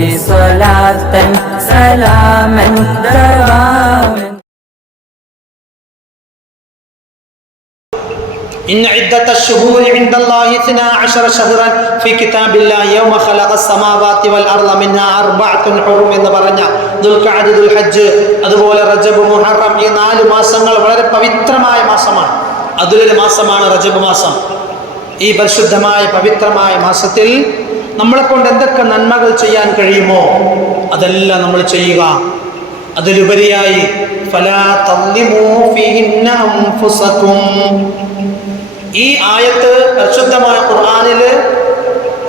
صلاة سلاما دواما إن عدة الشهور عند الله اثنا عشر شهرا في كتاب الله يوم خلق السماوات والأرض منها أربعة حرم എന്ന് പറഞ്ഞ ദുൽഖഅദ് ദുൽഹജ്ജ് അതുപോലെ റജബ് മുഹറം ഈ നാല് മാസങ്ങൾ വളരെ പവിത്രമായ മാസമാണ് അതിലൊരു മാസമാണ് റജബ് മാസം ഈ പരിശുദ്ധമായ പവിത്രമായ മാസത്തിൽ നമ്മളെ കൊണ്ട് എന്തൊക്കെ നന്മകൾ ചെയ്യാൻ കഴിയുമോ അതെല്ലാം നമ്മൾ ചെയ്യുക. അതിലുപരിയായി ഈ ആയത്ത് പരിശുദ്ധമായ ഖുർആാനിൽ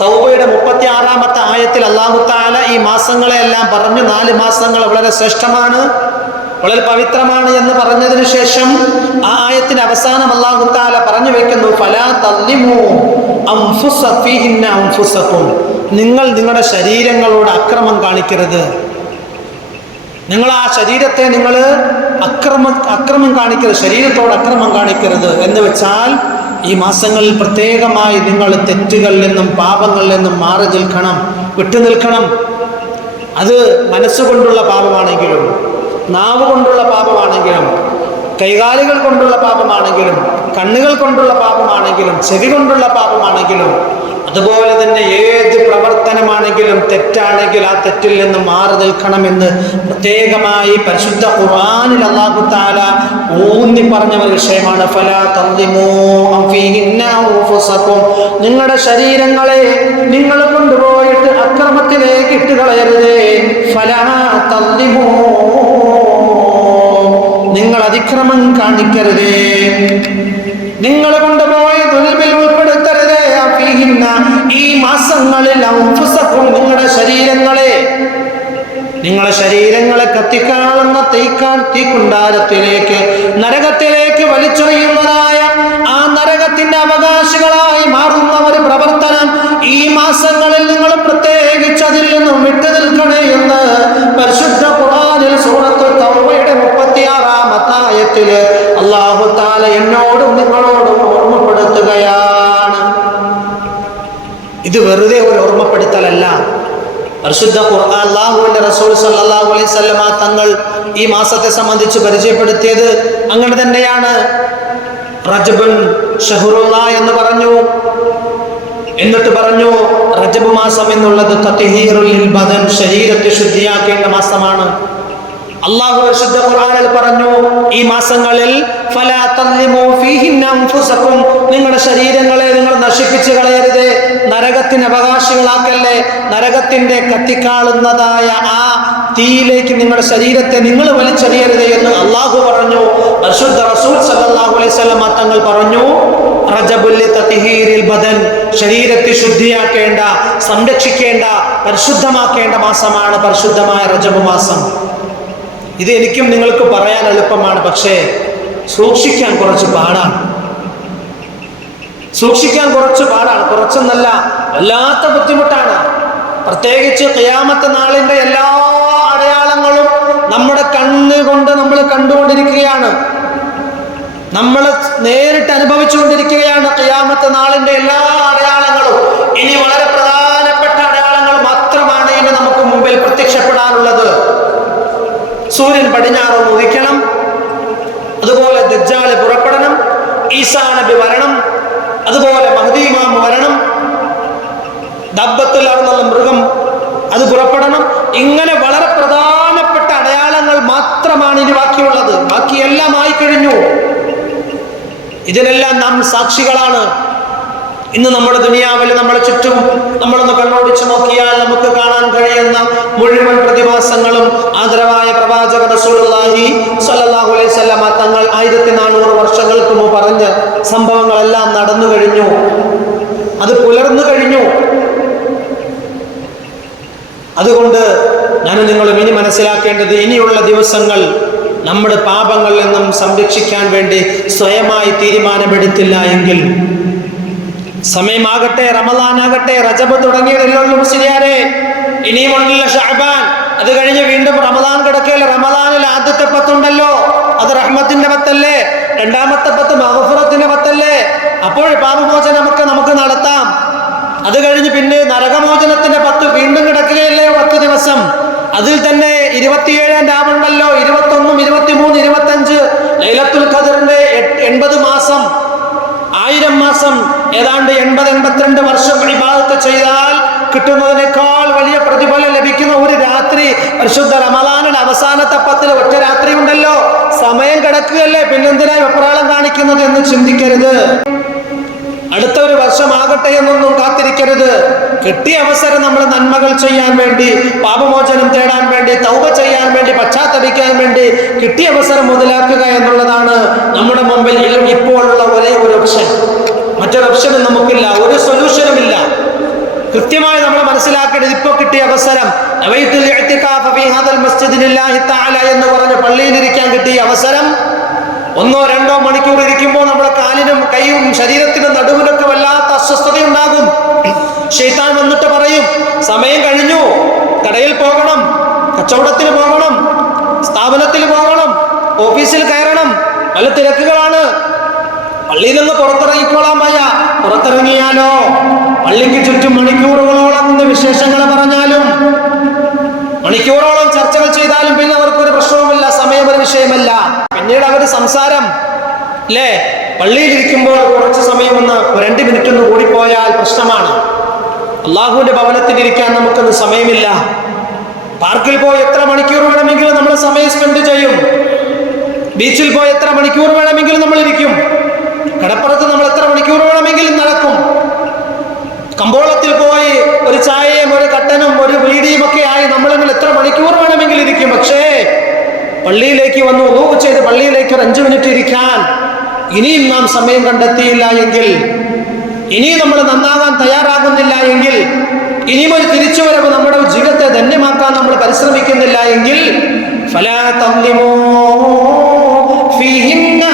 തൗബയുടെ മുപ്പത്തി ആറാമത്തെ ആയത്തിൽ അള്ളാഹു താല ഈ മാസങ്ങളെല്ലാം പറഞ്ഞു. നാല് മാസങ്ങൾ വളരെ ശ്രേഷ്ഠമാണ്. വളരെ പവിത്രമാണ് എന്ന് പറഞ്ഞതിന് ശേഷം ആ ആയത്തിന്റെ അവസാനം അള്ളാഹു താല പറഞ്ഞു വെക്കുന്നു ഫലാ നിങ്ങൾ നിങ്ങളുടെ ശരീരങ്ങളോട് അക്രമം കാണിക്കരുത്. നിങ്ങൾ ആ ശരീരത്തെ നിങ്ങൾ അക്രമ അക്രമം കാണിക്കരുത് ശരീരത്തോട് അക്രമം കാണിക്കരുത് എന്ന് വെച്ചാൽ ഈ മാസങ്ങളിൽ പ്രത്യേകമായി നിങ്ങൾ തെറ്റുകളിൽ നിന്നും പാപങ്ങളിൽ നിന്നും മാറി നിൽക്കണം വിട്ടു നിൽക്കണം. അത് മനസ്സുകൊണ്ടുള്ള പാപമാണെങ്കിലും നാവ് കൊണ്ടുള്ള പാപമാണെങ്കിലും കൈകാലുകൾ കൊണ്ടുള്ള പാപമാണെങ്കിലും കണ്ണുകൾ കൊണ്ടുള്ള പാപമാണെങ്കിലും ചെവി കൊണ്ടുള്ള പാപമാണെങ്കിലും അതുപോലെ തന്നെ ഏത് പ്രവർത്തനമാണെങ്കിലും തെറ്റാണെങ്കിൽ ആ തെറ്റിൽ നിന്ന് മാറി നിൽക്കണമെന്ന് പ്രത്യേകമായി പരിശുദ്ധ ഖുർആനിൽ അള്ളാഹു താല ഊന്നി പറഞ്ഞ ഒരു വിഷയമാണ് നിങ്ങളുടെ ശരീരങ്ങളെ നിങ്ങൾ കൊണ്ടുപോയിട്ട് അക്രമത്തിലേക്ക് ഇട്ട് കളയരുതേ ഫലാ തദ്ലിമൂ നിങ്ങൾ അതിക്രമം കാണിക്കരുതേ. നിങ്ങൾ കൊണ്ടുപോയ ദുൽബിൽ ഉൾപ്പെടുത്തരുതേ ഈ മാസങ്ങളിൽ നിങ്ങളുടെ ശരീരങ്ങളെ. നിങ്ങളുടെ ശരീരങ്ങളെ കത്തിക്കാളുന്ന തീക്കാൻ തീക്കുണ്ടാരത്തിലേക്ക് നരകത്തിലേക്ക് വലിച്ചെറിയുന്നതായ ആ നരകത്തിന്റെ അവകാശികളായി മാറുന്ന ഒരു പ്രവർത്തനം ഈ മാസങ്ങളിൽ നിങ്ങൾ പ്രത്യേകിച്ച് അതിൽ നിന്നും വിട്ടു ആയത്തിൽ അള്ളാഹു താല എന്നോടും നിങ്ങളോടും ഓർമ്മപ്പെടുത്തുകയാണ്. ഇത് വെറുതെ ഒരു ഓർമ്മപ്പെടുത്തലല്ല. പരിശുദ്ധ ഖുർആൻ അള്ളാഹുവിന്റെ റസൂൽ സല്ലാഹു അലൈഹി വസല്ലമ തങ്ങൾ ഈ മാസത്തെ സംബന്ധിച്ച് പരിചയപ്പെടുത്തിയത് അങ്ങനെ തന്നെയാണ്. റജബുൻ എന്ന് പറഞ്ഞു. എന്നിട്ട് പറഞ്ഞു റജബ് മാസം എന്നുള്ളത് ബദൻ ശരീരത്തെ ശുദ്ധിയാക്കേണ്ട മാസമാണ്. അള്ളാഹു പരിശുദ്ധ ഖുർആനിൽ പറഞ്ഞു ഈ മാസങ്ങളിൽ നിങ്ങളുടെ ശരീരങ്ങളെ നിങ്ങൾ നശിപ്പിച്ചു കളയരുത്. നരകത്തിന് അവകാശികളാക്കല്ലേ. നരകത്തിന്റെ കത്തിക്കാളുന്നതായ ആ തീയിലേക്ക് നിങ്ങളുടെ ശരീരത്തെ നിങ്ങൾ വലിച്ചെറിയരുത് എന്ന് അള്ളാഹു പറഞ്ഞു. പരിശുദ്ധ റസൂൽ സല്ലല്ലാഹു അലൈഹി വസല്ലം തങ്ങൾ പറഞ്ഞു ബദൻ ശരീരത്തെ ശുദ്ധിയാക്കേണ്ട സംരക്ഷിക്കേണ്ട പരിശുദ്ധമാക്കേണ്ട മാസമാണ് പരിശുദ്ധമായ റജബ് മാസം. ഇത് എനിക്കും നിങ്ങൾക്ക് പറയാൻ എളുപ്പമാണ് പക്ഷേ സൂക്ഷിക്കാൻ കുറച്ച് പാടാണ്. സൂക്ഷിക്കാൻ കുറച്ച് പാടാണ്. കുറച്ചൊന്നല്ല വല്ലാത്ത ബുദ്ധിമുട്ടാണ്. പ്രത്യേകിച്ച് കയാമത്തെ നാളിന്റെ എല്ലാ അടയാളങ്ങളും നമ്മുടെ കണ്ണ് കൊണ്ട് നമ്മൾ കണ്ടുകൊണ്ടിരിക്കുകയാണ്. നമ്മൾ നേരിട്ട് അനുഭവിച്ചുകൊണ്ടിരിക്കുകയാണ് കയാമത്തെ നാളിന്റെ എല്ലാ അടയാളങ്ങളും ഇനി വളരെ പ്രധാനപ്പെട്ട അടയാളങ്ങൾ മാത്രമാണ് ഇനി നമുക്ക് മുമ്പിൽ പ്രത്യക്ഷപ്പെടാനുള്ളത് സൂര്യൻ പടിഞ്ഞാറ് ഉദിക്കണം അതുപോലെ ദജ്ജാൽ പുറപ്പെടണം. ഈസാ നബി വരണം. അതുപോലെ മഹദീമാം വരണം. ദബ്ബത്തിൽ അറുന്നുള്ള മൃഗം അത് പുറപ്പെടണം. ഇങ്ങനെ വളരെ പ്രധാനപ്പെട്ട അടയാളങ്ങൾ മാത്രമാണ് ഇനി ബാക്കിയുള്ളത്. ബാക്കിയെല്ലാം ആയിക്കഴിഞ്ഞു ഇതിനെല്ലാം നാം സാക്ഷികളാണ്. ഇന്ന് നമ്മുടെ ദുനിയാവിൽ നമ്മുടെ ചുറ്റും നമ്മളൊന്ന് കണ്ണോടിച്ച് നോക്കിയാൽ നമുക്ക് കാണാൻ കഴിയുന്ന മുഴുവൻ പ്രതിഭാസങ്ങളും ആദരവായ പ്രവാചക റസൂലുള്ളാഹി സ്വല്ലല്ലാഹു അലൈഹി വസല്ലമ തങ്ങൾ ആയിരത്തി നാനൂറ് വർഷങ്ങൾക്ക് മുമ്പ് പറഞ്ഞ സംഭവങ്ങളെല്ലാം നടന്നു കഴിഞ്ഞു. അത് പുലർന്നു കഴിഞ്ഞു. അതുകൊണ്ട് ഞാൻ നിങ്ങളും ഇനി മനസ്സിലാക്കേണ്ടത് ഇനിയുള്ള ദിവസങ്ങൾ നമ്മുടെ പാപങ്ങളിൽ നിന്നും സംരക്ഷിക്കാൻ വേണ്ടി സ്വയമായി തീരുമാനമെടുത്തില്ല എങ്കിൽ സമയമാകട്ടെ റമദാനാകട്ടെ റജബ് തുടങ്ങിയതല്ലോ മുസ്ലിയാരെ ഇനിയുമുണ്ടല്ലോ ഷഹബാൻ അത് കഴിഞ്ഞ് വീണ്ടും റമദാൻ കിടക്കല്ലേ റമദാനിൽ ആദ്യത്തെ പത്തുണ്ടല്ലോ. അത് റഹ്മത്തിന്റെ പത്തല്ലേ? രണ്ടാമത്തെ പത്ത് മഹഫുറത്തിന്റെ പത്തല്ലേ? അപ്പോൾ പാപമോചനം നമുക്ക് നമുക്ക് നടത്താം. അത് കഴിഞ്ഞ് പിന്നെ നരകമോചനത്തിന്റെ പത്ത് വീണ്ടും കിടക്കുകയല്ലേ പത്ത് ദിവസം. അതിൽ തന്നെ ഇരുപത്തിയേഴാം രാവുണ്ടല്ലോ ഇരുപത്തൊന്നും ഇരുപത്തിമൂന്ന് ഇരുപത്തഞ്ച് ലൈലത്തുൽ ഖദറിന്റെ എൺപത് മാസം ആയിരം മാസം ഏതാണ്ട് എൺപത് എൺപത്തിരണ്ട് വർഷം ഇബാദത്ത് ചെയ്താൽ കിട്ടുന്നതിനേക്കാൾ വലിയ പ്രതിഫലം ലഭിക്കുന്ന ഒരു രാത്രി. പരിശുദ്ധ റമദാനിൽ അവസാനത്തെ പത്തിൽ ഒറ്റ രാത്രി ഉണ്ടല്ലോ സമയം കിടക്കുകയല്ലേ? പിന്നെന്തിനായി വെപ്രാളം കാണിക്കുന്നത് എന്ന് ചിന്തിക്കരുത്. അടുത്ത ഒരു വർഷമാകട്ടെ എന്നൊന്നും കാത്തിരിക്കരുത്. കിട്ടിയ അവസരം നമ്മൾ നന്മകൾ ചെയ്യാൻ വേണ്ടി പാപമോചനം തേടാൻ വേണ്ടി തൗപ ചെയ്യാൻ വേണ്ടി പശ്ചാത്തപിക്കാൻ വേണ്ടി കിട്ടിയ അവസരം മുതലാക്കുക എന്നുള്ളതാണ് നമ്മുടെ മുമ്പിൽ ഇപ്പോൾ ഇപ്പോഴുള്ള ഒരേ ഒരു ഓപ്ഷൻ മറ്റൊരു ഓപ്ഷനും നമുക്കില്ല ഒരു സൊല്യൂഷനും ഇല്ല കൃത്യമായി നമ്മൾ മനസ്സിലാക്കേണ്ടത് ഇപ്പോൾ കിട്ടിയ അവസരം എന്ന് പറഞ്ഞ പള്ളിയിലിരിക്കാൻ കിട്ടിയ അവസരം ഒന്നോ രണ്ടോ മണിക്കൂർ ഇരിക്കുമ്പോൾ നമ്മുടെ കാലിനും കൈയും ശരീരത്തിനും നടുവിനൊക്കെ വല്ലാത്ത അസ്വസ്ഥത ഉണ്ടാകും ഷെയ്ത്താൻ വന്നിട്ട് പറയും സമയം കഴിഞ്ഞു കടയിൽ പോകണം കച്ചവടത്തിന് പോകണം സ്ഥാപനത്തിൽ പോകണം ഓഫീസിൽ കയറണം പല തിരക്കുകളാണ് പള്ളിയിൽ നിന്ന് പുറത്തിറങ്ങിക്കോളാൻ വയ്യ പുറത്തിറങ്ങിയാലോ? പള്ളിക്ക് ചുറ്റും മണിക്കൂറുകളോളം നിന്ന് വിശേഷങ്ങൾ പറഞ്ഞാലും മണിക്കൂറോളം ചർച്ചകൾ ചെയ്താലും പിന്നെ അവർക്കൊരു പ്രശ്നവുമില്ല സമയം ഒരു വിഷയമല്ല. പിന്നീട് അവർ സംസാരം അല്ലേ പള്ളിയിലിരിക്കുമ്പോൾ കുറച്ച് സമയം ഒന്ന് രണ്ട് മിനിറ്റ് ഒന്ന് കൂടിപ്പോയാൽ പ്രശ്നമാണ്. അള്ളാഹുവിന്റെ ഭവനത്തിൽ ഇരിക്കാൻ നമുക്കൊന്ന് സമയമില്ല. പാർക്കിൽ പോയി എത്ര മണിക്കൂർ വേണമെങ്കിലും നമ്മൾ സമയം സ്പെൻഡ് ചെയ്യും. ബീച്ചിൽ പോയി എത്ര മണിക്കൂർ വേണമെങ്കിലും നമ്മൾ ഇരിക്കും. കടപ്പുറത്ത് നമ്മൾ എത്ര മണിക്കൂർ വേണമെങ്കിലും നടക്കും. കമ്പോളത്തിൽ പോയി ഒരു ചായയും ഒരു കട്ടനും ഒരു വീടിയും ഒക്കെ ആയി നമ്മളിങ്ങനെ എത്ര മണിക്കൂർ വേണമെങ്കിലും ഇരിക്കും. പക്ഷേ പള്ളിയിലേക്ക് വന്നു ഒന്നു ചെയ്ത് പള്ളിയിലേക്ക് ഒരു അഞ്ചു മിനിറ്റ് ഇരിക്കാൻ ഇനിയും നാം സമയം കണ്ടെത്തിയില്ല എങ്കിൽ ഇനിയും നമ്മൾ നന്നാകാൻ തയ്യാറാകുന്നില്ല എങ്കിൽ ഇനിയും ഒരു തിരിച്ചുവരവ് നമ്മുടെ ജീവിതത്തെ ധന്യമാക്കാൻ നമ്മൾ പരിശ്രമിക്കുന്നില്ല എങ്കിൽ ഫലാ തന്നിമോ ഫീഹിന്ന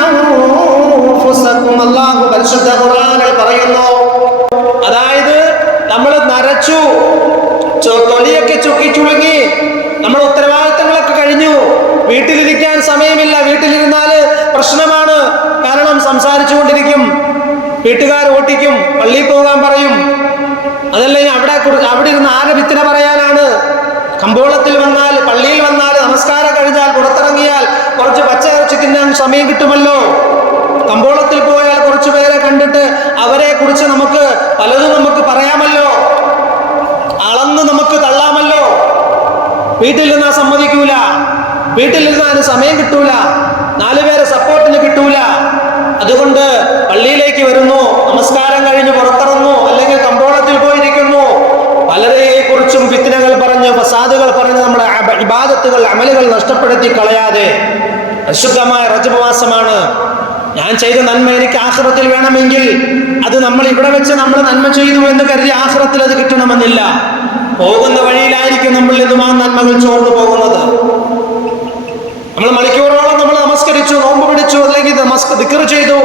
അല്ലാഹു പരിശുദ്ധ ഖുർആനിൽ പറയുന്നു. അതായത് നമ്മൾ നരച്ചു തൊലിയൊക്കെ ചുക്കി ചുളുങ്ങി നമ്മുടെ ഉത്തരവാദിത്തങ്ങളൊക്കെ കഴിഞ്ഞു. വീട്ടിലിരിക്കാൻ സമയമില്ല. വീട്ടിലിരുന്നാൽ പ്രശ്നമാണ്. കാരണം സംസാരിച്ചു കൊണ്ടിരിക്കും വീട്ടുകാർ ഓട്ടിക്കും. പള്ളിയിൽ പോകാൻ പറയും. അതല്ലെങ്കിൽ അവിടെ അവിടെ ഇരുന്ന് ആരെ വിത്തിന പറയാനാണ്? കമ്പോളത്തിൽ വന്നാൽ പള്ളിയിൽ വന്നാൽ നമസ്കാരം കഴിഞ്ഞാൽ പുറത്തിറങ്ങിയാൽ കുറച്ച് പച്ച തിന്നാൻ സമയം കിട്ടുമല്ലോ. കമ്പോളത്തിൽ പോയാൽ കുറച്ചു പേരെ കണ്ടിട്ട് അവരെ കുറിച്ച് നമുക്ക് പലതും നമുക്ക് പറയാമല്ലോ. അളന്ന് നമുക്ക് തള്ളാമല്ലോ. വീട്ടിൽ നിന്നാ സമ്മതിക്കൂല. വീട്ടിൽ നിന്നാലും സമയം കിട്ടൂല. നാലുപേരെ സപ്പോർട്ടിന് കിട്ടൂല. അതുകൊണ്ട് പള്ളിയിലേക്ക് വരുന്നു നമസ്കാരം കഴിഞ്ഞ് പുറത്തിറങ്ങുന്നു അല്ലെങ്കിൽ കമ്പോളത്തിൽ പോയിരിക്കുന്നു. പലരെയെ കുറിച്ചും ഫിത്തിനകൾ പറഞ്ഞ് ഫസാദുകൾ പറഞ്ഞ് നമ്മുടെ ഇബാദത്തുകൾ അമലുകൾ നഷ്ടപ്പെടുത്തി കളയാതെ. അശുദ്ധമായ റജപമാസമാണ് ഞാൻ ചെയ്ത നന്മ എനിക്ക് ആഹ്റത്തിൽ വേണമെങ്കിൽ അത് നമ്മൾ ഇവിടെ വെച്ച് നമ്മൾ നന്മ ചെയ്തു എന്ന് കരുതി ആഹ്റത്തിൽ അത് കിട്ടണമെന്നില്ല. പോകുന്ന വഴിയിലായിരിക്കും നമ്മൾ ഇതുമാ നന്മകൾ ചോർന്നു പോകുന്നത്. നമ്മൾ മണിക്കൂറോളം നമ്മൾ നമസ്കരിച്ചു നോമ്പ് പിടിച്ചു അല്ലെങ്കിൽ ദിക്കർ ചെയ്തു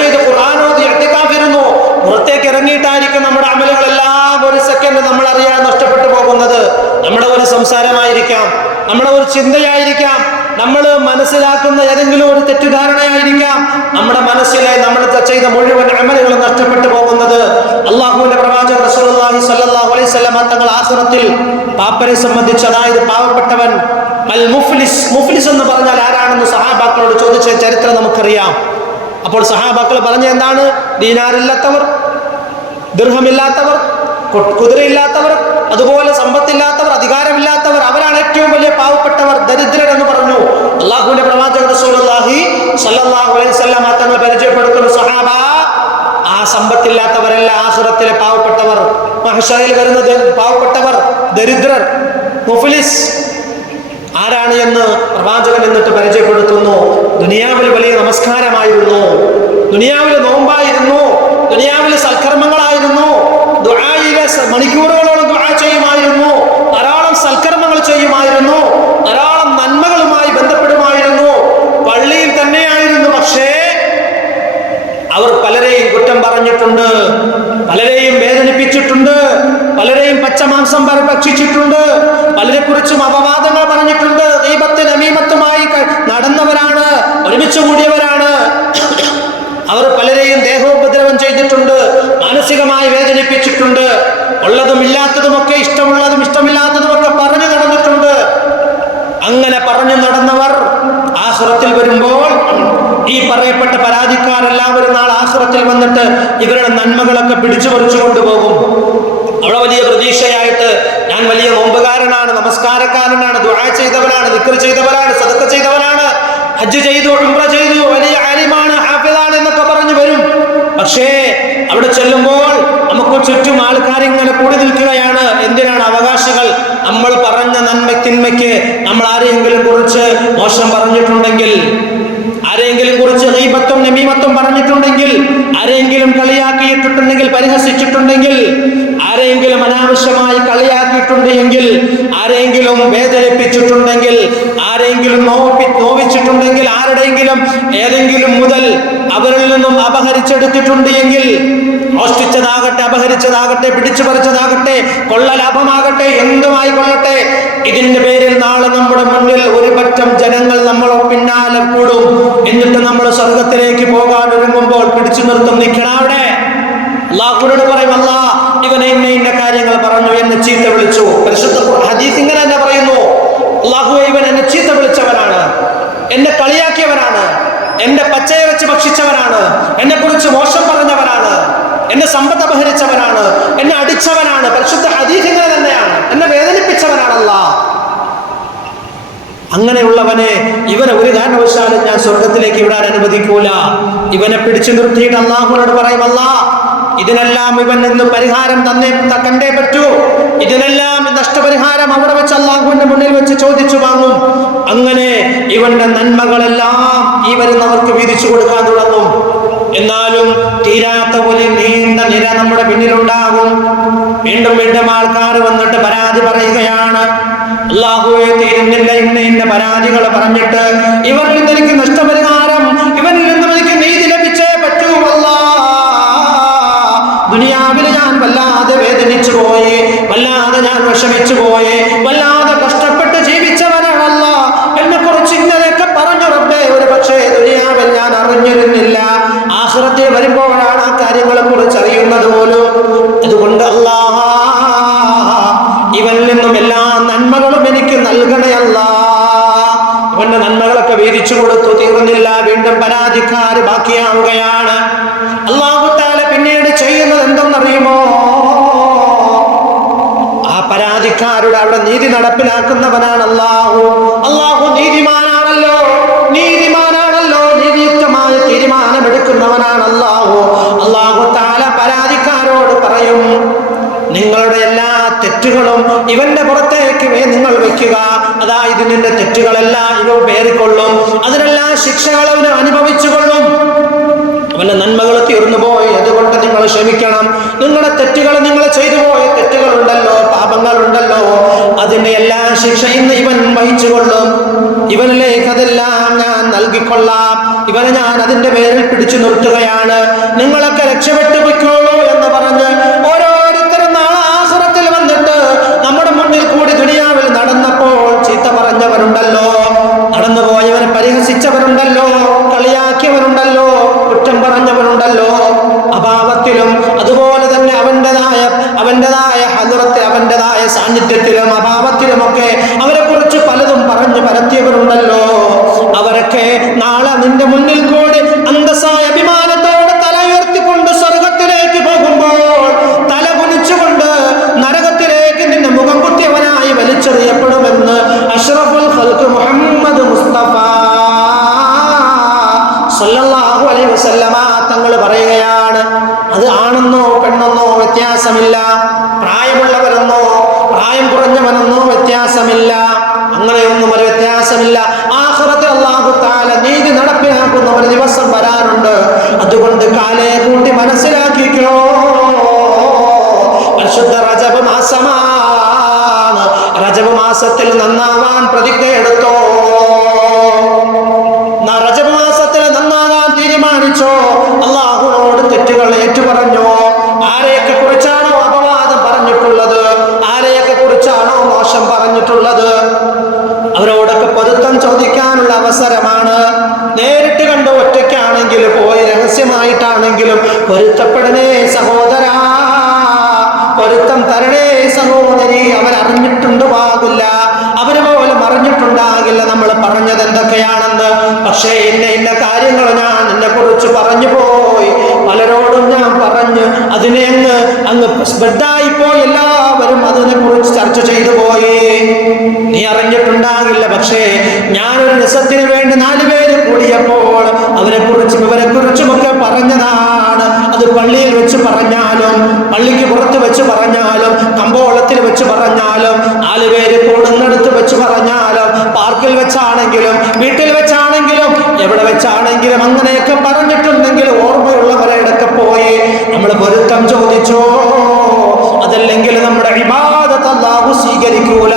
ചെയ്തു ഖുർആാനോ എത്തിക്കാതിരുന്നു പുറത്തേക്ക് ഇറങ്ങിയിട്ടായിരിക്കും നമ്മുടെ അമലുകളെല്ലാം ഒരു സെക്കൻഡ് നമ്മൾ അറിയാൻ നഷ്ടപ്പെട്ടു പോകുന്നത്. നമ്മുടെ ഒരു സംസാരമായിരിക്കാം നമ്മുടെ ഒരു ചിന്തയായിരിക്കാം നമ്മൾ മനസ്സിലാക്കുന്ന ഏതെങ്കിലും ഒരു തെറ്റിദ്ധാരണയായിരിക്കാം. നമ്മുടെ മനസ്സിലെ നമ്മൾ ചെയ്ത മുഴുവൻ അമലുകളും നഷ്ടപ്പെട്ടു പോകുന്നത് അള്ളാഹുവിന്റെ പ്രവാചകൻ റസൂലുള്ളാഹി സ്വല്ലല്ലാഹു അലൈഹി തങ്ങൾ ആസുറത്തിൽ പാപ്പരെ സംബന്ധിച്ച് അതായത് പാവപ്പെട്ടവൻ അൽ മുഫ്ലിസ് മുഫ്ലിസ് എന്ന് പറഞ്ഞാൽ ആരാണെന്ന് സഹാബാക്കളോട് ചോദിച്ച ചരിത്രം നമുക്കറിയാം. അപ്പോൾ സഹാബാക്കൾ പറഞ്ഞ എന്താണ്? ദീനാറില്ലാത്തവർ ദീർഘമില്ലാത്തവർ കുതിരയില്ലാത്തവർ അതുപോലെ സമ്പത്തില്ലാത്തവർ അധികാരമില്ലാത്തവർ ഏറ്റവും വലിയ പാവപ്പെട്ടവർ ദരിദ്രർ എന്ന് പറഞ്ഞു. അള്ളാഹുവിന്റെ പ്രവാചകൻ റസൂലുള്ളാഹി സ്വല്ലല്ലാഹു അലൈഹി വസല്ലം തങ്ങൾ പരിചയപ്പെടുത്തുന്ന. സഹാബ ആ സമ്പത്തില്ലാത്തവരല്ല ആഹ്റത്തിലെ പാവപ്പെട്ടവർ. മഹഷറയിൽ വരുന്നത് പാവപ്പെട്ടവർ ദരിദ്രർ മുഫ്ലിസ്. ആരാണ് എന്ന് പ്രവാചകൻ എന്നിട്ട് പരിചയപ്പെടുത്തുന്നു. ദുനിയാവിൽ വലിയ നമസ്കാരമായിരുന്നു. ദുനിയാവിൽ നോമ്പായിരുന്നു. ദുനിയാവിൽ സൽക്കർമ്മങ്ങളായിരുന്നു. ദുആയിലെ സ- മണിക്കൂറുകളോളം ദുആ ചെയ്യുമായിരുന്നു ധാരാളം സൽക്കർമ്മങ്ങൾ ചെയ്യുമായിരുന്നു. ധാരാളം നന്മകളുമായി ബന്ധപ്പെടുമായിരുന്നു. പള്ളിയിൽ തന്നെയായിരുന്നു. പക്ഷേ അവർ പലരെയും കുറ്റം പറഞ്ഞിട്ടുണ്ട് പലരെയും വേദനിപ്പിച്ചിട്ടുണ്ട് പലരെയും പച്ചമാംസം ഭക്ഷിച്ചിട്ടുണ്ട് പലരെ കുറിച്ചും അപവാദങ്ങൾ പറഞ്ഞിട്ടുണ്ട്. ദൈവത്തിൽ അമീമത്തുമായി നടന്നവരാണ് ഒരുമിച്ച് കൂടിയവരാണ്. അവർ പലരെയും ദേഹോപദ്രവം ചെയ്തിട്ടുണ്ട് മാനസികമായി വേദനിപ്പിച്ചിട്ടുണ്ട്. ഉള്ളതും ഇല്ലാത്തതുമൊക്കെ ഇഷ്ടമുള്ളതും ഇഷ്ടമില്ലാത്തതുമൊക്കെ ഇവരുടെ നന്മകളൊക്കെ പിടിച്ചു പറിച്ചു കൊണ്ടുപോകും. അവിടെ വലിയ പ്രതീക്ഷയായിട്ട് ഞാൻ വലിയ നോമ്പുകാരനാണ് നമസ്കാരക്കാരനാണ് ദുആ ചെയ്തവനാണ് നിക്കർ ചെയ്തവനാണ് സദക്ക ചെയ്തവനാണ് ഹജ്ജ് ചെയ്തു ഉംറ ചെയ്തു വലിയ ആലിമാണ് ഹാഫിദാണ് എന്നൊക്കെ പറഞ്ഞു വരും. പക്ഷേ അവിടെ ചെല്ലുമ്പോൾ നമുക്ക് ചുറ്റും ആൾക്കാർ ഇങ്ങനെ കൂടി നിൽക്കുകയാണ്. എന്തിനാണ് അവകാശികൾ നമ്മൾ പറഞ്ഞ നന്മ തിന്മയ്ക്ക് നമ്മൾ ആരെയെങ്കിലും കുറിച്ച് മോശം പറഞ്ഞിട്ടുണ്ടെങ്കിൽ ആരെങ്കിലും കുറിച്ച് ഹീബത്തും നമീമത്തും പറഞ്ഞിട്ടുണ്ടെങ്കിൽ ആരെങ്കിലും കളിയാക്കിയിട്ടുണ്ടെങ്കിൽ പരിഹസിച്ചിട്ടുണ്ടെങ്കിൽ ആരെങ്കിലും അനാവശ്യമായി കളിയാക്കിയിട്ടുണ്ടെങ്കിൽ ആരെങ്കിലും വേദനിപ്പിച്ചിട്ടുണ്ടെങ്കിൽ ആരെങ്കിലും നോവി നോവിച്ചിട്ടുണ്ടെങ്കിൽ ആരുടെയെങ്കിലും ഏതെങ്കിലും മുതൽ അവരിൽ നിന്നും അപഹരിച്ചെടുത്തിട്ടുണ്ട് എങ്കിൽ മോഷ്ടിച്ചതാകട്ടെ അപഹരിച്ചതാകട്ടെ പിടിച്ചു പറിച്ചതാകട്ടെ കൊള്ള ലാഭമാകട്ടെ എന്തുമായി കൊള്ളട്ടെ? ഇതിന്റെ പേരിൽ നാളെ നമ്മുടെ മുന്നിൽ ഒരു പറ്റം ജനങ്ങൾ നമ്മളെ പിന്നാലെ കൂടും. എന്നിട്ട് നമ്മൾ സ്വർഗത്തിലേക്ക് പോകാൻ ഒരുങ്ങുമ്പോൾ പിടിച്ചു നിർത്തും. നിൽക്കണം അവിടെ. അള്ളാഹുനോട് പറയും ഇവനെ ഇന്ന ഇന്ന കാര്യങ്ങൾ പറഞ്ഞു എന്നെ ചീത്ത വിളിച്ചു. പരിശുദ്ധ ഹദീസ് ഇങ്ങനെ തന്നെ പറയുന്നു. അള്ളാഹു ഇവൻ എന്നെ ചീത്ത വിളിച്ചവനാണ്. എന്നെ കളിയാക്കിയവനാണ്. എന്റെ പച്ചയിറച്ചി ഭക്ഷിച്ചവനാണ്. എന്നെ കുറിച്ച് മോശം പറഞ്ഞവനാണ്. എന്നെ സമ്പത്ത് അപഹരിച്ചവനാണ് എന്നെ അടിച്ചവനാണ് പരിശുദ്ധ ഇങ്ങനെ തന്നെയാണ് എന്നെ വേദനിപ്പിച്ചവനാണല്ല. അങ്ങനെയുള്ളവനെ ഇവനെ ഒരു കാരണവശാലും ഞാൻ സ്വർഗത്തിലേക്ക് വിടാൻ അനുവദിക്കൂല. ഇവനെ പിടിച്ചു നിർത്തിയിട്ട് അള്ളാഹുനോട് പറയുമല്ല ഇതിനെല്ലാം ഇവൻ നിന്ന് പരിഹാരം തന്നെ കണ്ടേ പറ്റൂ. ഇതിനെല്ലാം നഷ്ടപരിഹാരം അവിടെ വെച്ച് അള്ളാഹുവിന്റെ മുന്നിൽ വെച്ച് ചോദിച്ചു വാങ്ങും. അങ്ങനെ ഇവന്റെ നന്മകളെല്ലാം ഈ വരുന്നവർക്ക് വീതിച്ചു കൊടുക്കാൻ തുടങ്ങും. എന്നാലും തീരാത്ത പോലെ നീണ്ട നിര നമ്മുടെ പിന്നിലുണ്ടാകും. വീണ്ടും വീണ്ടും ആൾക്കാർ വന്നിട്ട് പരാതി പറയുകയാണ്. അള്ളാഹുവെ തീരുന്നില്ല ഇന്ന ഇന്ന പരാതികൾ പറഞ്ഞിട്ട് ഇവരിൽ നിന്ന് എനിക്ക് നഷ്ടപരിഹാരം ഇവരിൽ നിന്നും എനിക്ക് നീതി ലഭിച്ചേ പറ്റൂ അല്ലാ ദുനിയാവിൽ ഞാൻ വല്ലാതെ വേദനിച്ചു പോയേ വല്ലാതെ ഞാൻ വിഷമിച്ചു പോയി വല്ലാതെ കഷ്ടപ്പെട്ട് വീതിച്ചു കൊടുത്തു തീർന്നില്ല വീണ്ടും പരാതിക്കാർ ബാക്കിയാവുകയാണ്. അള്ളാഹുത്താല പിന്നീട് ചെയ്യുന്നത് എന്തെന്നറിയുമോ? ആ പരാതിക്കാരുടെ അവിടെ നീതി നടപ്പിലാക്കുന്നവനാണ് അള്ളാഹു. അള്ളാഹു നിന്റെ തെറ്റുകളെല്ലാം ഇവ പേറിക്കൊള്ളും. അതിനെല്ലാം ശിക്ഷകൾ അവന് അനുഭവിച്ചു കൊള്ളും. അവന്റെ നന്മകൾ തീർന്നു പോയി. അതുകൊണ്ട് നിങ്ങൾ ക്ഷമിക്കണം. നിങ്ങളുടെ തെറ്റുകൾ നിങ്ങൾ ചെയ്തു പോയ. തെറ്റുകളുണ്ടല്ലോ പാപങ്ങളുണ്ടല്ലോ. അതിന്റെ എല്ലാ ശിക്ഷ ഇന്ന് ഇവൻ വഹിച്ചു കൊള്ളും. ഇവനിലേക്ക് അതെല്ലാം ഞാൻ നൽകിക്കൊള്ളാം. ഇവനെ ഞാൻ അതിന്റെ പേരിൽ പിടിച്ചു നിർത്തുകയാണ്. നിങ്ങളൊക്കെ രക്ഷപ്പെട്ടു പൊയ്ക്കോളൂ എന്ന് പറഞ്ഞ് ഓരോരുത്തരും പറഞ്ഞവരുണ്ടല്ലോ നടന്നു പോയവരെ പരിഹസിച്ചവരുണ്ടല്ലോ. കളിയാക്കിയവരുണ്ടല്ലോ. കുറ്റം പറഞ്ഞവരുണ്ടല്ലോ. അഭാവത്തിലും അതുപോലെ തന്നെ അവന്റെതായ അവന്റെതായ ഹലുറത്തെ അവന്റെതായ സാന്നിധ്യത്തിലും അഭാവത്തിലുമൊക്കെ അവരെ കുറിച്ച് പലതും പറഞ്ഞു പരത്തിയവരുണ്ടല്ലോ. അവരൊക്കെ നാളെ നിന്റെ മുന്നിൽ വ്യത്യാസമില്ല. പ്രായമുള്ളവരെന്നോ പ്രായം കുറഞ്ഞവനെന്നോ വ്യത്യാസമില്ല. അങ്ങനെയൊന്നും ഒരു വ്യത്യാസമില്ല. ആഖിറത്തിൽ അള്ളാഹു താല നീതി നടപ്പിലാക്കുന്ന ഒരു ദിവസം വരാനുണ്ട് അതുകൊണ്ട് കാലേ അവസരമാണ്. നേരിട്ട് കണ്ട് ഒറ്റയ്ക്കാണെങ്കിലും പോയി രഹസ്യമായിട്ടാണെങ്കിലും പൊരുത്തപ്പെടണേ സഹോദര പൊരുത്തം തരണേ സഹോദരി. അവരറിഞ്ഞിട്ടുണ്ടാകില്ല അവർ പോലും അറിഞ്ഞിട്ടുണ്ടാകില്ല നമ്മൾ പറഞ്ഞത് എന്തൊക്കെയാണെന്ന് പക്ഷേ ഇന്ന ഇന്ന കാര്യങ്ങൾ ഞാൻ എന്നെ കുറിച്ച് പറഞ്ഞു പോയി. പലരോടും ഞാൻ പറഞ്ഞ് അതിനെ അങ്ങ് സ്പ്രെഡായിപ്പോ എല്ലാവരും അതിനെ കുറിച്ച് ചർച്ച ചെയ്തു പോയി. നീ അറിഞ്ഞിട്ടുണ്ടാകില്ല പക്ഷേ ഞാനൊരു രസത്തിന് വേണ്ടി നാലുപേര് കൂടിയപ്പോൾ അവരെ കുറിച്ചും ഇവരെ കുറിച്ചുമൊക്കെ പറഞ്ഞതാണ്. അത് പള്ളിയിൽ വെച്ച് പറഞ്ഞാലും പള്ളിക്ക് പുറത്ത് വെച്ച് പറഞ്ഞാലും കമ്പോളത്തിൽ വെച്ച് പറഞ്ഞാലും നാലുപേര് കൂടുന്നിടത്ത് വെച്ച് പറഞ്ഞാലും പാർക്കിൽ വെച്ചാണെങ്കിലും വീട്ടിൽ വെച്ചാണെങ്കിലും എവിടെ വെച്ചാണെങ്കിലും അങ്ങനെയൊക്കെ പറഞ്ഞിട്ടുണ്ടെങ്കിൽ ഓർമ്മയുള്ളവരുടെ പോയി. നമ്മൾ പൊരുത്തം ചോദിച്ചോ? അതല്ലെങ്കിൽ നമ്മുടെ വിവാദത്തെ അല്ലാഹു സ്വീകരിക്കൂല.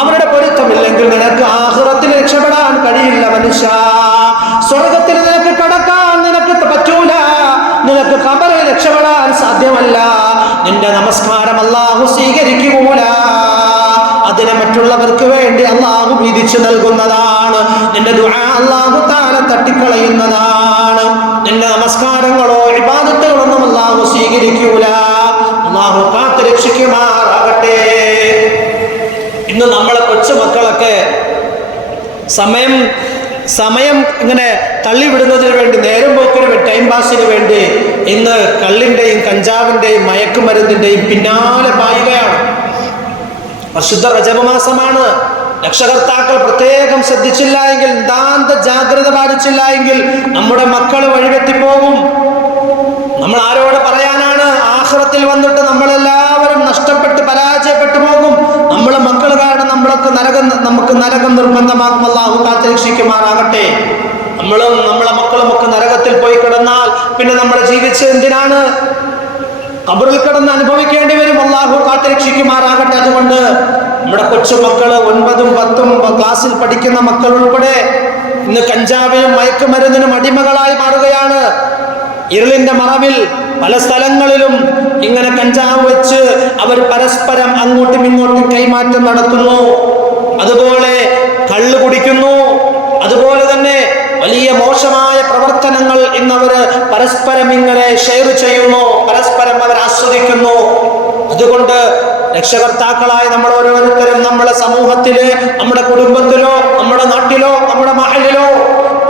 അവരുടെ പൊരുത്തമില്ലെങ്കിൽ നിനക്ക് ആഹ്റത്തിൽ രക്ഷപ്പെടാൻ കഴിയില്ല മനുഷ്യ. സ്വർഗത്തിൽ നിനക്ക് കടക്കാൻ നിനക്ക് പറ്റൂല. നിനക്ക് കബറിൽ രക്ഷപ്പെടാൻ സാധ്യമല്ല. നിന്റെ നമസ്കാരം അല്ലാഹു സ്വീകരിക്കൂല. അതിനെ മറ്റുള്ളവർക്ക് വേണ്ടി അള്ളാഹു വിധിച്ചു നൽകുന്നതാണ് ദുആ അള്ളാഹു താല തട്ടിക്കളയുന്നതാണ്. നിന്റെ നമസ്കാരങ്ങളോ ഇബാദത്തുകളൊന്നും അള്ളാഹു സ്വീകരിക്കൂല. അള്ളാഹു കാത്ത് രക്ഷിക്കുമാറാകട്ടെ ഇന്ന് നമ്മളെ കൊച്ചുമക്കളൊക്കെ സമയം സമയം ഇങ്ങനെ തള്ളിവിടുന്നതിന് വേണ്ടി നേരം പോക്കിന് ടൈം പാസിന് വേണ്ടി ഇന്ന് കള്ളിന്റെയും കഞ്ചാവിന്റെയും മയക്കുമരുന്നിന്റെയും പിന്നാലെ പായുകയാണ്. പരിശുദ്ധ രജപമാസമാണ് രക്ഷകർത്താക്കൾ പ്രത്യേകം ശ്രദ്ധിച്ചില്ല എങ്കിൽ നിതാന്ത ജാഗ്രത പാലിച്ചില്ല എങ്കിൽ നമ്മുടെ മക്കൾ വഴിവെട്ടിപ്പോകും നമ്മൾ ആരോട് പറയാനാണ്? ആഹ്റത്തിൽ വന്നിട്ട് നമ്മളെല്ലാവരും നഷ്ടപ്പെട്ട് പരാജയപ്പെട്ടു പോകും. നമ്മളെ മക്കൾ കാരണം നമ്മൾക്ക് നരകം നമുക്ക് നരകം നിർബന്ധമാക്കും. കാത്ത് രക്ഷിക്കുമാറാകട്ടെ. നമ്മളും നമ്മളെ മക്കളും ഒക്കെ നരകത്തിൽ പോയി കിടന്നാൽ പിന്നെ നമ്മൾ ജീവിച്ചത് എന്തിനാണ്? കബറിൽ കിടന്ന് അനുഭവിക്കേണ്ടി വരും. അള്ളാഹു നമ്മുടെ കൊച്ചുമക്കൾ ഒൻപതും പത്തും ക്ലാസ്സിൽ പഠിക്കുന്ന മക്കൾ ഉൾപ്പെടെ ഇന്ന് കഞ്ചാവിനും മയക്കുമരുന്നിനും അടിമകളായി മാറുകയാണ്. ഇരുളിന്റെ മറവിൽ പല സ്ഥലങ്ങളിലും ഇങ്ങനെ കഞ്ചാവ് വെച്ച് അവർ പരസ്പരം അങ്ങോട്ടും ഇങ്ങോട്ടും കൈമാറ്റം നടത്തുന്നു. അതുപോലെ കള്ളു കുടിക്കുന്നു. അതുപോലെ തന്നെ വലിയ മോശമായ പ്രവർത്തനങ്ങൾ ഇന്നവര് പരസ്പരം ഇങ്ങനെ ഷെയർ ചെയ്യുന്നു. പരസ്പരം അവർ ആസ്വദിക്കുന്നു. അതുകൊണ്ട് രക്ഷകർത്താക്കളായ നമ്മൾ ഓരോരുത്തരും നമ്മുടെ സമൂഹത്തിലെ നമ്മുടെ കുടുംബത്തിലോ നമ്മുടെ നാട്ടിലോ നമ്മുടെ മഹലിലോ.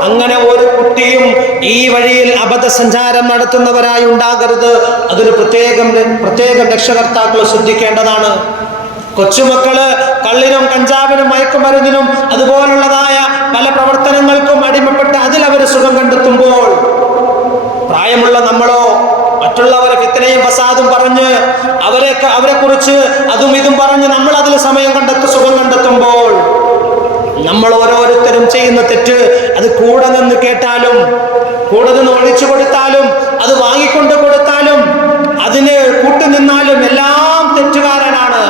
അങ്ങനെ ഒരു കുട്ടിയും ഈ വഴിയിൽ അബദ്ധസഞ്ചാരം നടത്തുന്നവരായി ഉണ്ടാകരുത്. അതൊരു പ്രത്യേകം പ്രത്യേകം രക്ഷകർത്താക്കൾ ശ്രദ്ധിക്കേണ്ടതാണ്. കൊച്ചുമക്കൾ കള്ളിനും കഞ്ചാവിനും മയക്കുമരുന്നിനും അതുപോലുള്ളതായ പല പ്രവർത്തനങ്ങൾക്കും അടിമപ്പെട്ട് അതിൽ അവർ സുഖം കണ്ടെത്തുമ്പോൾ പ്രായമുള്ള നമ്മളോ മറ്റുള്ളവരെ ഫിത്തനയും ഫസാദും പറഞ്ഞ് അവരെ അവരെ കുറിച്ച് അതും ഇതും പറഞ്ഞ് നമ്മൾ അതിൽ സമയം കണ്ടെത്തി സുഖം കണ്ടെത്തുമ്പോൾ നമ്മൾ ഓരോരുത്തരും ചെയ്യുന്ന തെറ്റ് അത് കൂടെ നിന്ന് കേട്ടാലും കൂടെ നിന്ന് ഒഴിച്ചു കൊടുത്താലും അത് വാങ്ങിക്കൊണ്ട് കൊടുത്താലും അതിന് കൂട്ടുനിന്നാലും എല്ലാം തെറ്റുകാരനാണ്.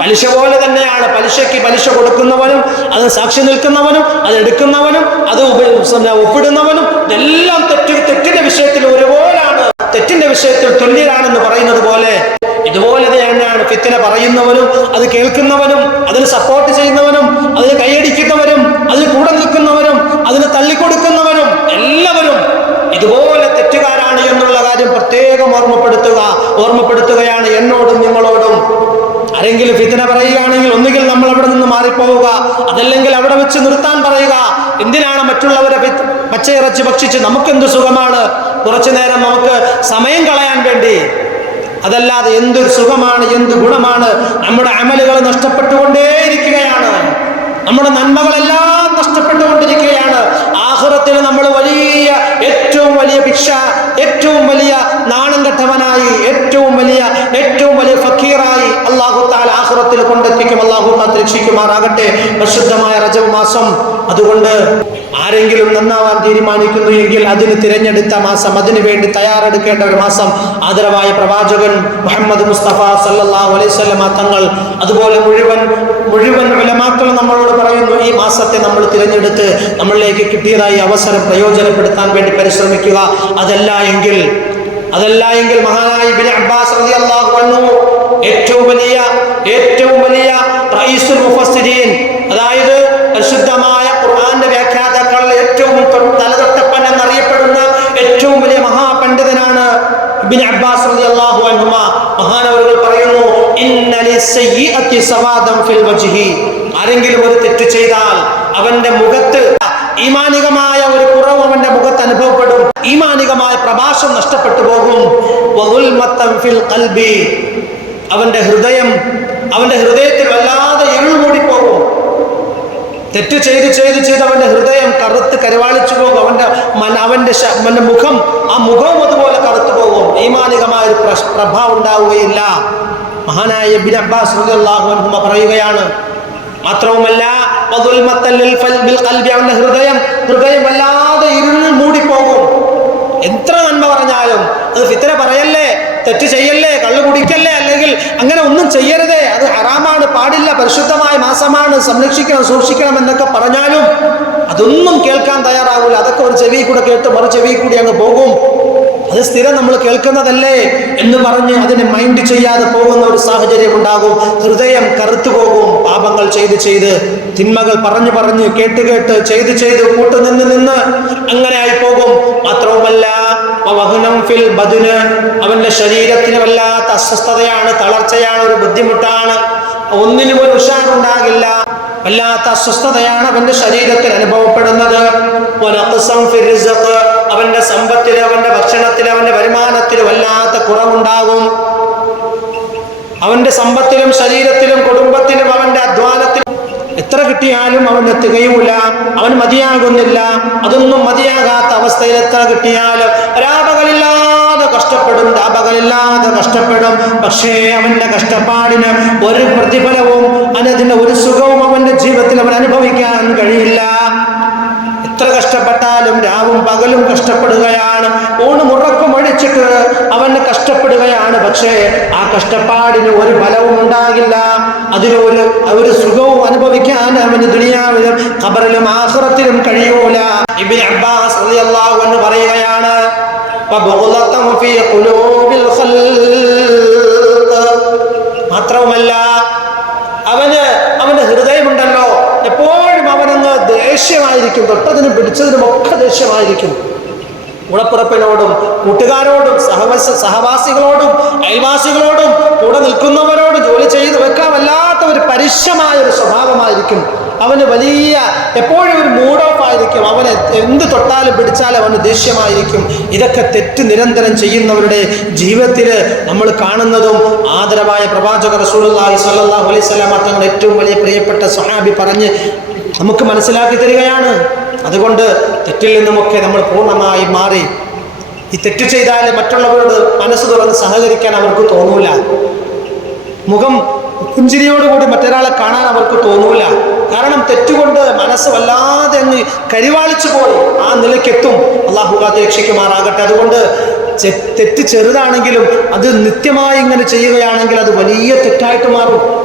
പലിശ പോലെ തന്നെയാണ്. പലിശയ്ക്ക് പലിശ കൊടുക്കുന്നവനും അത് സാക്ഷി നിൽക്കുന്നവനും അത് എടുക്കുന്നവനും അത് ഒപ്പിടുന്നവനും ഇതെല്ലാം തെറ്റ് തെറ്റിന്റെ വിഷയത്തിൽ ഒരുപോലാണ് തെറ്റിന്റെ വിഷയത്തിൽ തുല്യരാണെന്ന് പറയുന്നത് പോലെ ഇതുപോലെ തന്നെയാണ് ഫിത്തിന പറയുന്നവനും അത് കേൾക്കുന്നവനും അതിന് സപ്പോർട്ട് ചെയ്യുന്നവനും അതിന് കൈയടിക്കുന്നവരും അതിന് കൂടെ നിൽക്കുന്നവരും അതിന് തള്ളിക്കൊടുക്കുന്നവരും എല്ലാവരും ഇതുപോലെ തെറ്റുകാരാണ് എന്നുള്ള കാര്യം പ്രത്യേകം ഓർമ്മപ്പെടുത്തുക ഓർമ്മപ്പെടുത്തുകയാണ് എന്നോടും നിങ്ങളോടും. ആരെങ്കിലും ഫിത്തിന പറയുകയാണെങ്കിൽ ഒന്നുകിൽ നമ്മൾ അവിടെ നിന്ന് മാറിപ്പോവുക അതല്ലെങ്കിൽ അവിടെ വെച്ച് നിർത്താൻ പറയുക. എന്തിനാണ് മറ്റുള്ളവരെ പച്ചയിറച്ചി ഭക്ഷിച്ച് നമുക്കെന്ത് സുഖമാണ്? കുറച്ചു നേരം നമുക്ക് സമയം കളയാൻ വേണ്ടി. അതല്ലാതെ എന്തൊരു സുഖമാണ് എന്ത് ഗുണമാണ് നമ്മുടെ അമലുകൾ നഷ്ടപ്പെട്ടുകൊണ്ടേയിരിക്കുകയാണ്. നമ്മുടെ നന്മകളെല്ലാം നഷ്ടപ്പെട്ടുകൊണ്ടിരിക്കുകയാണ്. ആഹുറത്തിൽ നമ്മൾ വലിയ ഏറ്റവും വലിയ ഭിക്ഷ ഏറ്റവും വലിയ നാണം കെട്ടവനായി ഏറ്റവും വലിയ ഏറ്റവും വലിയ ഫക്കീറായി അള്ളാഹു താല ആഹുറത്തിൽ കൊണ്ടെത്തിക്കും. അള്ളാഹു താത്ത് രക്ഷിക്കുമാറാകട്ടെ. പരിശുദ്ധമായ റജബ് മാസം. അതുകൊണ്ട് ആരെങ്കിലും നന്നാവാൻ തീരുമാനിക്കുന്നു എങ്കിൽ അതിന് തിരഞ്ഞെടുത്ത മാസം അതിനു വേണ്ടി തയ്യാറെടുക്കേണ്ട ഒരു മാസം. ആദരവായ പ്രവാചകൻ മുഹമ്മദ് മുസ്തഫ സല്ലല്ലാഹു അലൈഹി വസല്ലമ തങ്ങൾ അതുപോലെ മുഴുവൻ മുഴുവൻ വിലമാക്കൾ നമ്മളോട് പറയുന്നു ഈ മാസത്തെ നമ്മൾ തിരഞ്ഞെടുത്ത് നമ്മളിലേക്ക് കിട്ടിയതായി അവസരം പ്രയോജനപ്പെടുത്താൻ വേണ്ടി പരിശ്രമിക്കുക. അതല്ല എങ്കിൽ അതല്ല എങ്കിൽ മഹാനായ ഇബ്നു അബ്ബാസ് റളിയല്ലാഹു അൻഹു ഏറ്റവും വലിയ ഏറ്റവും വലിയ റഈസുൽ മുഫസ്സിരീൻ അതായത് പരിശുദ്ധമായ ഖുർആന്റെ വ്യാഖ്യാതാക്കളിൽ ഏറ്റവും തലതൊട്ടപ്പൻ എന്നറിയപ്പെടുന്ന ഏറ്റവും വലിയ മഹാപണ്ഡിതനാണ് ഇബ്നു അബ്ബാസ് റളിയല്ലാഹു അൻഹുമ. മഹാനവറുകൾ പറയുന്നു ഇന്നലി സയ്യിഅത്തി സവാദം ഫിൽ വജ്ഹി. ആരെങ്കിലും ഒരു തെറ്റ് ചെയ്താൽ അവന്റെ മുഖത്ത് ഈമാനികമായ ഒരു കുറവ് അവന്റെ മുഖത്ത് അനുഭവപ്പെടും. ഈമാനികമായ പ്രഭാഷം നഷ്ടപ്പെട്ടു പോകും. അവന്റെ ഹൃദയം അവന്റെ ഹൃദയത്തിൽ വല്ലാതെ ഇരുൾ മൂടിപ്പോകും. തെറ്റ് ചെയ്ത് ചെയ്ത് ചെയ്ത് അവന്റെ ഹൃദയം കറുത്ത് കരുവാളിച്ചു പോകും. അവന്റെ മന അവന്റെ മുഖം ആ മുഖവും അതുപോലെ കറുത്തു പോകും. ഈമാനികമായ ഒരു പ്രഭാവം ഉണ്ടാവുകയില്ല. മഹാനായ ബിൻ അബ്ബാസ് പറയുകയാണ് മാത്രവുമല്ല. അവന്റെ ഹൃദയം ഹൃദയം വല്ലാതെ ഇരുൾ മൂടിപ്പോകും. എത്ര നന്മ പറഞ്ഞാലും അത് ഫിത്തര പറയല്ലേ തെറ്റ് ചെയ്യല്ലേ കള്ളു കുടിക്കല്ലേ അല്ലെങ്കിൽ അങ്ങനെ ഒന്നും ചെയ്യരുതേ. അത് ഹറാമാണ് പാടില്ല പരിശുദ്ധമായ മാസമാണ് സംരക്ഷിക്കണം സൂക്ഷിക്കണം എന്നൊക്കെ പറഞ്ഞാലും അതൊന്നും കേൾക്കാൻ തയ്യാറാവില്ല അതൊക്കെ ഒരു ചെവി കൂടെ കേട്ട് മറു ചെവി കൂടി അങ്ങ് പോകും. അത് സ്ഥിരം നമ്മൾ കേൾക്കുന്നതല്ലേ എന്ന് പറഞ്ഞ് അതിനെ മൈൻഡ് ചെയ്യാതെ പോകുന്ന ഒരു സാഹചര്യം ഉണ്ടാകും. ഹൃദയം കറുത്തു പോകും. പാപങ്ങൾ ചെയ്ത് ചെയ്ത് തിന്മകൾ പറഞ്ഞു പറഞ്ഞ് കേട്ട് കേട്ട് ചെയ്ത് ചെയ്ത് കൂട്ടു നിന്ന് നിന്ന് അങ്ങനെ ആയി പോകും. മാത്രവുമല്ല ഫിൽ ബദുന് അവന്റെ ശരീരത്തിന് വല്ലാത്ത അസ്വസ്ഥതയാണ് തളർച്ചയാണ് ഒരു ബുദ്ധിമുട്ടാണ്. ഒന്നിനും ഒരു ഉഷാറുണ്ടാകില്ല. വല്ലാത്ത അസ്വസ്ഥതയാണ് അവന്റെ ശരീരത്തിൽ അനുഭവപ്പെടുന്നത്. അവന്റെ സമ്പത്തിൽ അവന്റെ ഭക്ഷണത്തിൽ അവന്റെ വരുമാനത്തിൽ വല്ലാത്ത കുറവുണ്ടാകും. അവന്റെ സമ്പത്തിലും ശരീരത്തിലും കുടുംബത്തിലും അവന്റെ അധ്വാനത്തിലും എത്ര കിട്ടിയാലും അവൻ തികയൂല അവൻ മതിയാകുന്നില്ല. അതൊന്നും മതിയാകാത്ത അവസ്ഥയിൽ എത്ര കിട്ടിയാലും രാപകലില്ലാതെ കഷ്ടപ്പെടും രാപകലില്ലാതെ കഷ്ടപ്പെടും പക്ഷേ അവന്റെ കഷ്ടപ്പാടിന് ഒരു പ്രതിഫലവും അതിന്റെ ഒരു സുഖവും അവന്റെ ജീവിതത്തിൽ അവൻ അനുഭവിക്കാൻ കഴിയില്ല. എത്ര കഷ്ടപ്പെട്ടാലും രാവും പകലും കഷ്ടപ്പെടുകയാണ്. ഊണ് മുറക്കും ഒഴിച്ചിട്ട് അവന് കഷ്ടപ്പെടുകയാണ്. പക്ഷേ ആ കഷ്ടപ്പാടിന് ഒരു ഫലവും ഉണ്ടാകില്ല. അതിന് ഒരു സുഖവും അനുഭവിക്കാൻ അവന് ദുനിയാവിലും ഖബറിലും ആഹ്റത്തിലും കഴിയൂല. ഇബ്നു അബ്ബാസ് റളിയല്ലാഹു അൻഹു പറയുകയാണ്. മാത്രവുമല്ല അവന് അവന്റെ ഹൃദയമുണ്ടല്ലോ എപ്പോഴും അവനങ്ങ് ദേഷ്യമായിരിക്കും തൊട്ടതിനും പിടിച്ചതിനും ഒക്കെ ദേഷ്യമായിരിക്കും. ഉളപ്പുറപ്പിനോടും കൂട്ടുകാരോടും സഹവസ സഹവാസികളോടും അയൽവാസികളോടും കൂടെ നിൽക്കുന്നവരോട് ജോലി ചെയ്ത് വെക്കാൻ വല്ലാത്ത ഒരു പരിശമായ ഒരു സ്വഭാവമായിരിക്കും. അവന് വലിയ എപ്പോഴും ഒരു മൂഡ് ഓഫ് ആയിരിക്കും. അവന് എന്ത് തൊട്ടാലും പിടിച്ചാലും അവന് ദേഷ്യമായിരിക്കും. ഇതൊക്കെ തെറ്റ് നിരന്തരം ചെയ്യുന്നവരുടെ ജീവിതത്തിൽ നമ്മൾ കാണുന്നതും ആദരവായ പ്രവാചക റസൂലുള്ളാഹി സ്വല്ലല്ലാഹു അലൈഹി വസല്ലം തങ്ങളുടെ ഏറ്റവും വലിയ പ്രിയപ്പെട്ട സ്വഹാബി പറഞ്ഞ് നമുക്ക് മനസ്സിലാക്കി തരികയാണ്. അതുകൊണ്ട് തെറ്റിൽ നിന്നുമൊക്കെ നമ്മൾ പൂർണമായി മാറി. ഈ തെറ്റ് ചെയ്താൽ മറ്റുള്ളവരോട് മനസ്സ് തുറന്ന് സഹകരിക്കാൻ അവർക്ക് തോന്നൂല. മുഖം പുഞ്ചിരിയോടുകൂടി മറ്റൊരാളെ കാണാൻ അവർക്ക് തോന്നൂല. കാരണം തെറ്റുകൊണ്ട് മനസ്സ് വല്ലാതെ അങ്ങ് കരിവാളിച്ചു പോയി. ആ നിലയ്ക്കെത്തും. അള്ളാഹു രക്ഷിക്കുമാറാകട്ടെ അതുകൊണ്ട് തെറ്റ് ചെറുതാണെങ്കിലും അത് നിത്യമായി ഇങ്ങനെ ചെയ്യുകയാണെങ്കിൽ അത് വലിയ തെറ്റായിട്ട് മാറും.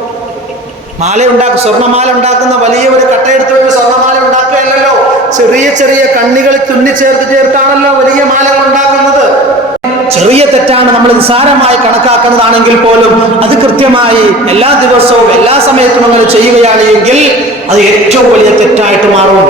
മാല ഉണ്ടാക്കും സ്വർണമാല ഉണ്ടാക്കുന്ന വലിയ ഒരു കട്ടയെടുത്ത് വെച്ച് സ്വർണമാല ഉണ്ടാക്കുകയല്ലല്ലോ ചെറിയ ചെറിയ കണ്ണികൾ തുന്നി ചേർത്ത് ചേർത്താണല്ലോ വലിയ മാലകൾ ഉണ്ടാക്കുന്നത്. ചെറിയ തെറ്റാണ് നമ്മൾ നിസ്സാരമായി കണക്കാക്കുന്നതാണെങ്കിൽ പോലും അത് കൃത്യമായി എല്ലാ ദിവസവും എല്ലാ സമയത്തും അങ്ങനെ ചെയ്യുകയാണെങ്കിൽ അത് ഏറ്റവും വലിയ തെറ്റായിട്ട് മാറും.